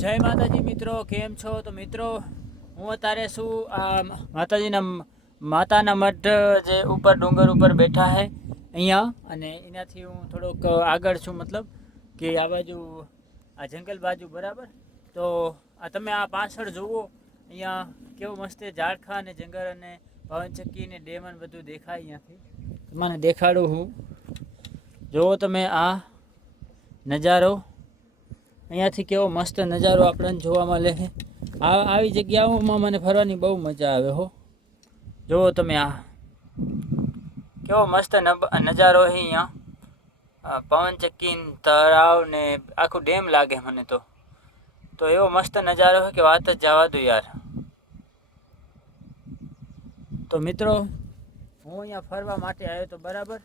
જય માતાજી મિત્રો, કેમ છો? તો મિત્રો હું અત્યારે શું આ માતાજીના માતાના મઢ જે ઉપર ડુંગર ઉપર બેઠા હે અહીંયા, અને એનાથી હું થોડોક આગળ છું, મતલબ કે આ બાજુ આ જંગલ બાજુ, બરાબર. તો આ તમે આ પાછળ જુઓ, અહીંયા કેવું મસ્ત ઝાડખા અને જંગલ અને પવનચક્કી ને ડેમ અને બધું દેખાય. અહીંયાથી તમને દેખાડું હું. જુઓ તમે આ નજારો, અહીંયાથી કેવો મસ્ત નજારો આપણને જોવા મળે છે. આવી જગ્યાઓમાં મને ફરવાની બહુ મજા આવે હો. જુઓ તમે આ કેવો મસ્ત નજારો છે અહીંયા. પવનચક્કી, તળાવ ને આખું ડેમ લાગે મને તો એવો મસ્ત નજારો છે કે વાત જ જવા દો યાર. તો મિત્રો હું અહીંયા ફરવા માટે આવ્યો તો, બરાબર.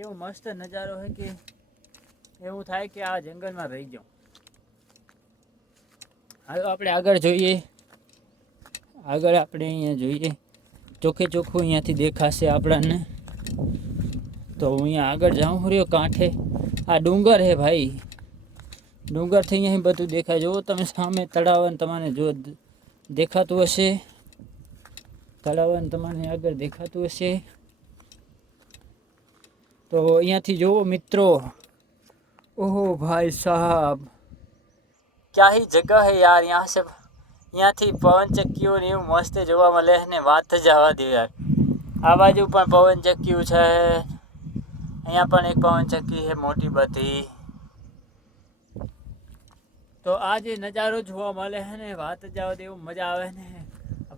એવો મસ્ત નજારો છે કે એવું થાય કે આ જંગલમાં રહી જાઉં. હાલો આપણે આગળ જોઈએ. આગળ આપણે અહીંયા જોઈએ, ચોખ્ખે ચોખ્ખું અહીંયાથી દેખાશે આપણને. તો હું અહીંયા આગળ જાઉં રહ્યો કાંઠે. આ ડુંગર હે ભાઈ, ડુંગરથી અહીંયા બધું દેખાય. જુઓ તમે સામે તળાવ તમને જો દેખાતું હશે, તળાવ તમને આગળ દેખાતું હશે. તો અહીંયાથી જુઓ મિત્રો, ओहो भाई साहब, क्या ही जगह है यार. यहाँ થી પવનચક્કીઓ ને એવું મસ્ત જોવા મળે ને વાત જ જવા દે યાર. આ બાજુ પણ પવનચક્કીઓ છે, અહીંયા પણ એક પવનચક્કી છે મોટી બધી. તો આ જે નજારો જોવા મળે છે ને વાત જ જવા દે, એવું મજા આવે ને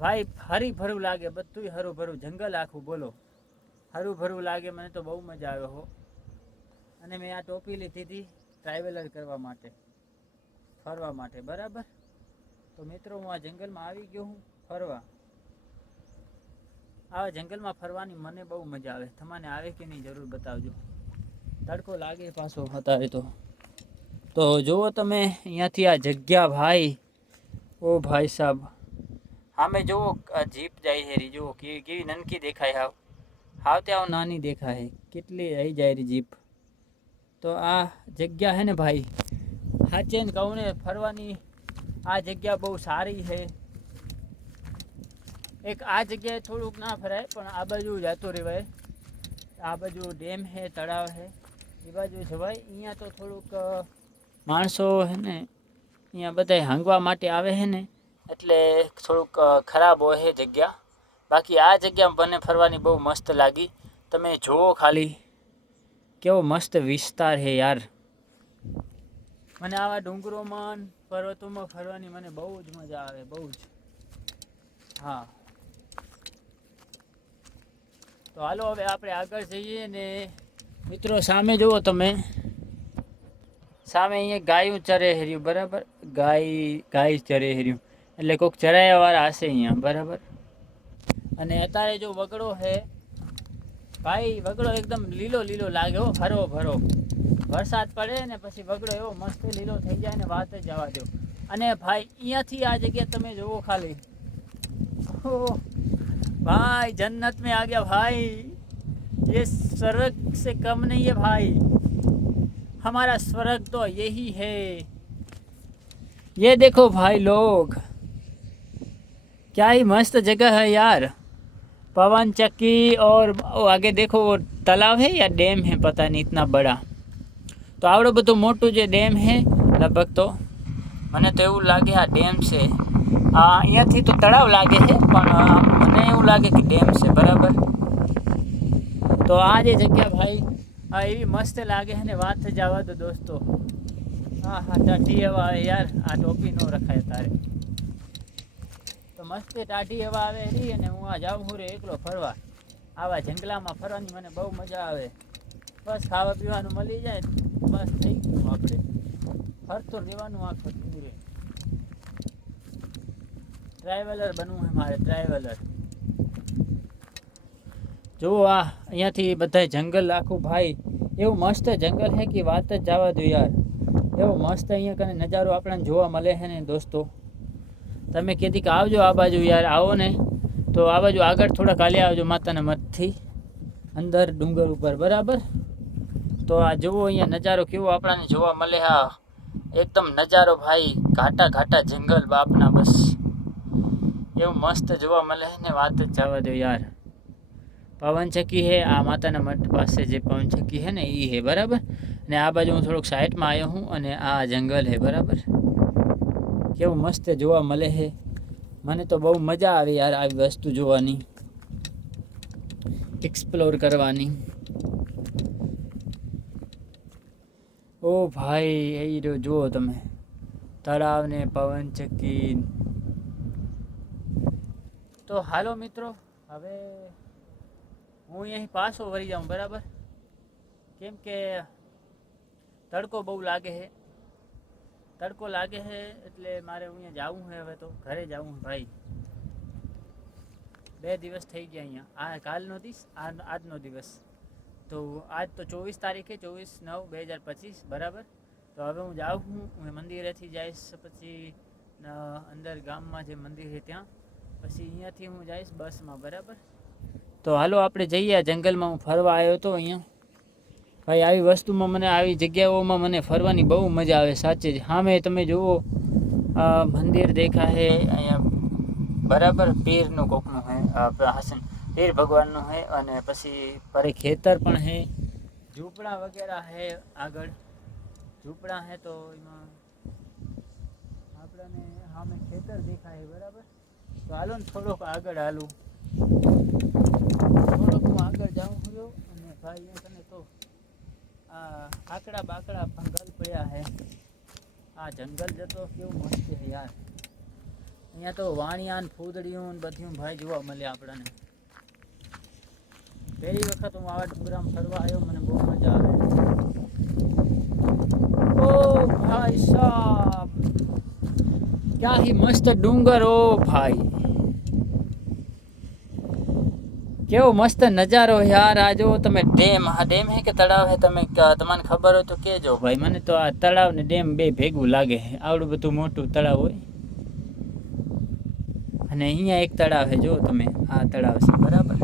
ભાઈ. હરી ભરું લાગે, બધું હરું ભરું જંગલ આખું, બોલો હરું ભરું લાગે. મને તો બહુ મજા આવે હો. અને મેં આ ટોપી લીધી હતી ટ્રાવેલર કરવા માટે, ફરવા માટે, બરાબર. તો મિત્રો હું આ જંગલમાં આવી ગયો હું ફરવા. આવા જંગલમાં ફરવાની મને બહુ મજા આવે. તમને આવે કે નહીં જરૂર બતાવજો. તડકો લાગે પાછો અત્યારે તો જુઓ તમે અહીંયાથી આ જગ્યા ભાઈ. ઓ ભાઈ સાહેબ, સામે જુઓ જીપ જાય છે, જુઓ કેવી નનકી દેખાય. હાવ ત્યાં નાની દેખાય, કેટલી આવી જાય રહી જીપ. તો આ જગ્યા હે ને ભાઈ, સાચે ને કહું ને, ફરવાની આ જગ્યા બહુ સારી છે. એક આ જગ્યાએ થોડુંક ના ફરાય, પણ આ બાજુ જતું રહેવાય. આ બાજુ ડેમ છે, તળાવ છે, એ બાજુ જવાય. અહીંયા તો થોડુંક માણસો છે ને અહીંયા બધા હાંગવા માટે આવે છે ને, એટલે થોડુંક ખરાબ હોય છે જગ્યા. બાકી આ જગ્યા મને ફરવાની બહુ મસ્ત લાગી. તમે જુઓ ખાલી કેવો મસ્ત વિસ્તાર છે યાર. મને આવા ડુંગરોમાં પર્વતોમાં ફરવાની મને બહુ જ મજા આવે, બહુ જ. હા, તો હાલો હવે આપણે આગળ જઈએ ને મિત્રો. સામે જુઓ તમે, સામે અહીંયા ગાયું ચરે હર્યું, બરાબર. ગાય ચરે હર્યું એટલે કોઈક ચરાયા વાળા હશે અહીંયા, બરાબર. અને અત્યારે જો વગડો છે ભાઈ, વગડો એકદમ લીલો લીલો લાગે હો, હરો ભરો. વરસાદ પડે ને પછી વગડો એવો મસ્ત લીલો થઈ જાય ને વાત જ જવા દો. અને ભાઈ અહીંયાથી આ જગ્યા તમે જુઓ ખાલી, भाई जन्नत में आ गया भाई. ये स्वर्ग से कम नहीं है भाई, हमारा स्वर्ग तो यही है. ये देखो भाई लोग, क्या ही मस्त जगह है यार. पवन चक्की और आगे देखो वो तालाब है या डैम है, पता नहीं, इतना बड़ा. तो आवड़ो બધું મોટું જે ડેમ છે લગભગ, તો મને તો એવું લાગે આ ડેમ છે. અહીંયાથી તો તળાવ લાગે છે, પણ મને એવું લાગે કે ડેમ છે, બરાબર. તો આ જે જગ્યા ભાઈ એવી મસ્ત લાગે છે ને વાત જ જવા દો દોસ્તો. હા હા, ટાઢી હવા આવે યાર. આ ટોપી ન રખાય તારે તો મસ્ત ટાઢી હવા આવે રહી. અને હું આ જાઉં છું રે એકલો ફરવા. આવા જંગલામાં ફરવાની મને બહુ મજા આવે. બસ ખાવા પીવાનું મળી જાય બસ થઈ ગયું. આપણે ફરતો રહેવાનું આખો ડુંગરે. ટ્રાવેલર બનવું છે મારે, ટ્રાવેલર. જુઓ આ અહીંયાથી બધા જંગલ આખું ભાઈ, એવું મસ્ત જંગલ છે કે વાત જ જવા દો યાર. એવો મસ્ત અહીંયા કને નજારો આપણને જોવા મળે છે ને દોસ્તો. તમે કીધી કે આવજો આ બાજુ યાર, આવો ને તો આ બાજુ આગળ થોડાક હાલ્યા આવજો માતાના મઠથી અંદર ડુંગર ઉપર, બરાબર. તો આ જુઓ અહીંયા નજારો કેવો આપણને જોવા મળે. હા, એકદમ નજારો ભાઈ, ઘાટા ઘાટા જંગલ બાપના, બસ એવું મસ્ત જોવા મળે ને વાત જ જવા દો યાર. પવનચક્કી હે આ માતાના મઠ પાસે, જે પવનચક્કી હે ને એ હે બરાબર. ને આ બાજુ હું થોડુંક સાઈડમાં આવ્યો હું અને આ જંગલ હે બરાબર. કેવું મસ્ત જોવા મળે છે. મને તો બહુ મજા આવે યાર આવી વસ્તુ જોવાની, એક્સપ્લોર કરવાની. ઓ ભાઈ એ જો જુઓ તમે, તળાવ ને પવનચક્કી. તો હાલો મિત્રો, હવે હું અહીં પાછો વળી જાઉં બરાબર, કેમ કે તડકો બહુ લાગે છે. તડકો લાગે છે એટલે મારે અહીંયા જવું છે. હવે તો ઘરે જવું ભાઈ. 2 દિવસ થઈ ગયા અહીંયા. આ કાલનો દિવસ, આજનો દિવસ. તો આજ તો 24 તારીખે 24/9/2025 બરાબર. તો હવે હું જાઉં હું મંદિરેથી જઈશ, પછી અંદર ગામમાં જે મંદિર છે ત્યાં, પછી અહીંયાથી હું જઈશ બસમાં બરાબર. તો હાલો આપણે જઈએ. જંગલમાં હું ફરવા આવ્યો હતો અહીંયા ભાઈ. આવી વસ્તુમાં મને, આવી જગ્યાઓમાં મને ફરવાની બહુ મજા આવે સાચે જ. સામે તમે જુઓ મંદિર દેખાય અહીંયા બરાબર, પીરનું કોકનું હે, હાસન પીર ભગવાનનું હે. અને પછી ફરી ખેતર પણ હે, ઝૂંપડા વગેરે હે, આગળ ઝૂંપડા હે. તો એમાં આપણને સામે ખેતર દેખાય બરાબર. તો હાલો ને થોડોક આગળ હાલું, થોડોક હું આગળ જાઉં છું. અને ભાઈ અહીંયા તને તો આ આકડા બાકડા ભંગલ પડ્યા હે. આ જંગલ જતો કેવું મસ્ત છે યાર. અહીંયા તો વાણિયા ફૂદડીયું બધું ભાઈ જોવા મળે આપણને. પહેલી વખત હું આવા ડુંગરામાં ફરવા આવ્યો, મને બહુ મજા આવે. ઓ ભાઈ સાહેબ, ક્યાં હી મસ્ત ડુંગર. ઓ ભાઈ કેવો મસ્ત નજારો યાર. આ જો તમે ડેમ, આ ડેમ હે કે તળાવ હે, તમને ખબર હોય તો કહેજો ભાઈ. મને તો આ તળાવ ને ડેમ બે ભેગું લાગે. આવડું બધું મોટું તળાવ હોય અને અહીંયા એક તળાવ છે, જો તમે આ તળાવ છે બરાબર.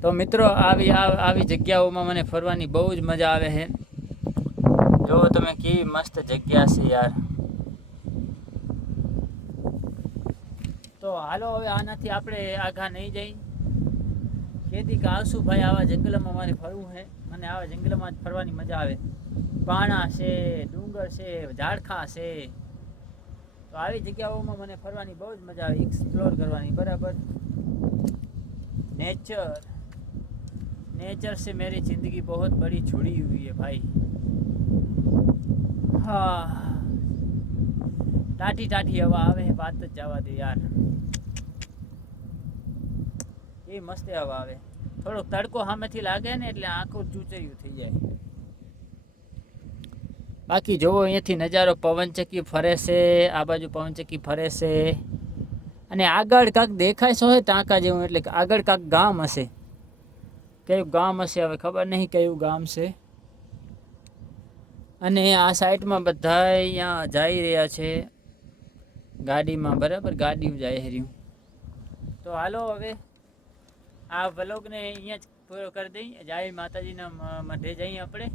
તો મિત્રો આવી જગ્યાઓમાં મને ફરવાની બહુ જ મજા આવે છે. જો તમે કેવી મસ્ત જગ્યા છે યાર. તો હાલો હવે આનાથી આપણે આઘા નહીં જઈ. કેદી કે આવશું ભાઈ આવા જંગલમાં. મારે ફરવું છે, મને આવા જંગલમાં જ ફરવાની મજા આવે. પાણા છે, ડુંગર છે, ઝાડખા છે. તો આવી જગ્યાઓમાં મને ફરવાની બહુ જ મજા આવે, એક્સપ્લોર કરવાની બરાબર. नेचर से मेरी ज़िंदगी बहुत बड़ी जुड़ी हुई है भाई. हाँ, टाटी टाटी हवा आवे, बात જ જવા દે યાર. એ મસ્ત હવા આવે. થોડોક તડકો સામેથી લાગે ને એટલે આંખો ચૂચર્યું થઈ જાય. બાકી જોવો અહીંયાથી નજારો, પવનચક્કી ફરે છે, આ બાજુ પવનચક્કી ફરે છે. અને આગળ કાંક દેખાય છે ટાંકા જેવું, એટલે આગળ કાંક ગામ હશે. કયું ગામ હશે હવે ખબર નહીં કયું ગામ છે. અને આ સાઈડમાં બધા અહીંયા જઈ રહ્યા છે ગાડીમાં બરાબર. ગાડીમાં જાય રહ્યું. તો હાલો હવે આ વ્લોગને અહીંયા જ પૂરો કરી દઈ. જય માતાજીના મઢે જઈએ આપણે.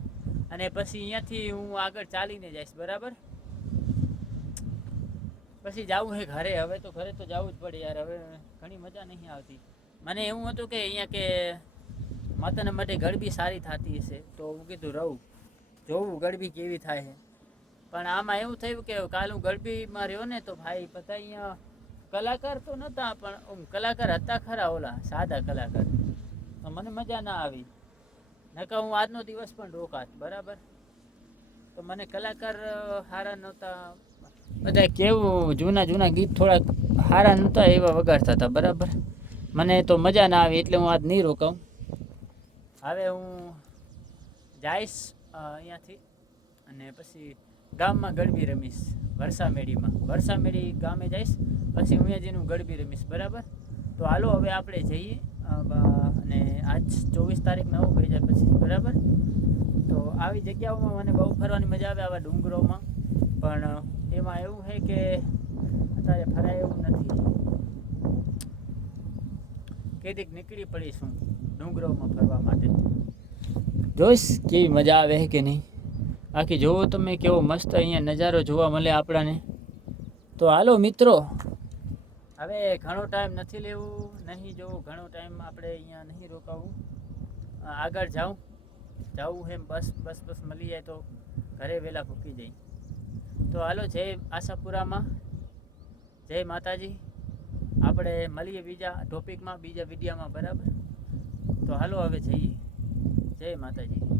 અને પછી અહીંયાથી હું આગળ ચાલીને જઈશ બરાબર. પછી જવું છે ઘરે. હવે તો ઘરે તો જવું જ પડે યાર. હવે ઘણી મજા નહીં આવતી. મને એવું હતું કે અહીંયા કે માતાના માટે ગરબી સારી થતી હશે, તો હું કીધું રહું જોવું ગરબી કેવી થાય છે. પણ આમાં એવું થયું કે કાલ હું ગરબીમાં રહ્યો ને, તો ભાઈ બધા અહીંયા કલાકાર તો નહોતા, પણ કલાકાર હતા ખરા, ઓલા સાદા કલાકાર. તો મને મજા ના આવી. નકર હું આજનો દિવસ પણ રોકાત બરાબર. તો મને કલાકાર સારા નહોતા. બધા કેવું જૂના ગીત થોડાક સારા નહોતા એવા વગાડતા હતા બરાબર. મને તો મજા ના આવી એટલે હું આજ નહીં રોકાઉં. હવે હું જઈશ અહીંયાથી અને પછી ગામમાં ગરબી રમીશ. વરસામેડી ગામે જઈશ, પછી ઉમિયાજીનું ગરબી રમીશ બરાબર. તો હાલો હવે આપણે જઈએ. અને આજ 24 તારીખ 9/2025 બરાબર. તો આવી જગ્યાઓમાં મને બહુ ફરવાની મજા આવે, આવા ડુંગરોમાં. પણ એમાં એવું છે કે અત્યારે ફરાય એવું નથી. કેદીક નીકળી પડીશું ડુંગરોમાં ફરવા માટે. જોઈશ કેવી મજા આવે કે નહીં. બાકી જોવો તમે કેવો મસ્ત અહીંયા નજારો જોવા મળે આપણાને. તો હાલો મિત્રો, હવે ઘણો ટાઈમ નથી લેવું, નહીં જોવું ઘણો ટાઈમ આપણે અહીંયા નહીં રોકાવું, આગળ જવું એમ બસ મળી જાય તો ઘરે વહેલા ભૂકી જાય. તો હાલો, જય આશાપુરામાં, જય માતાજી. આપણે મળીએ બીજા ટોપિકમાં, બીજા વિડીયોમાં, બરાબર? તો હાલો હવે જઈએ. જય માતાજી.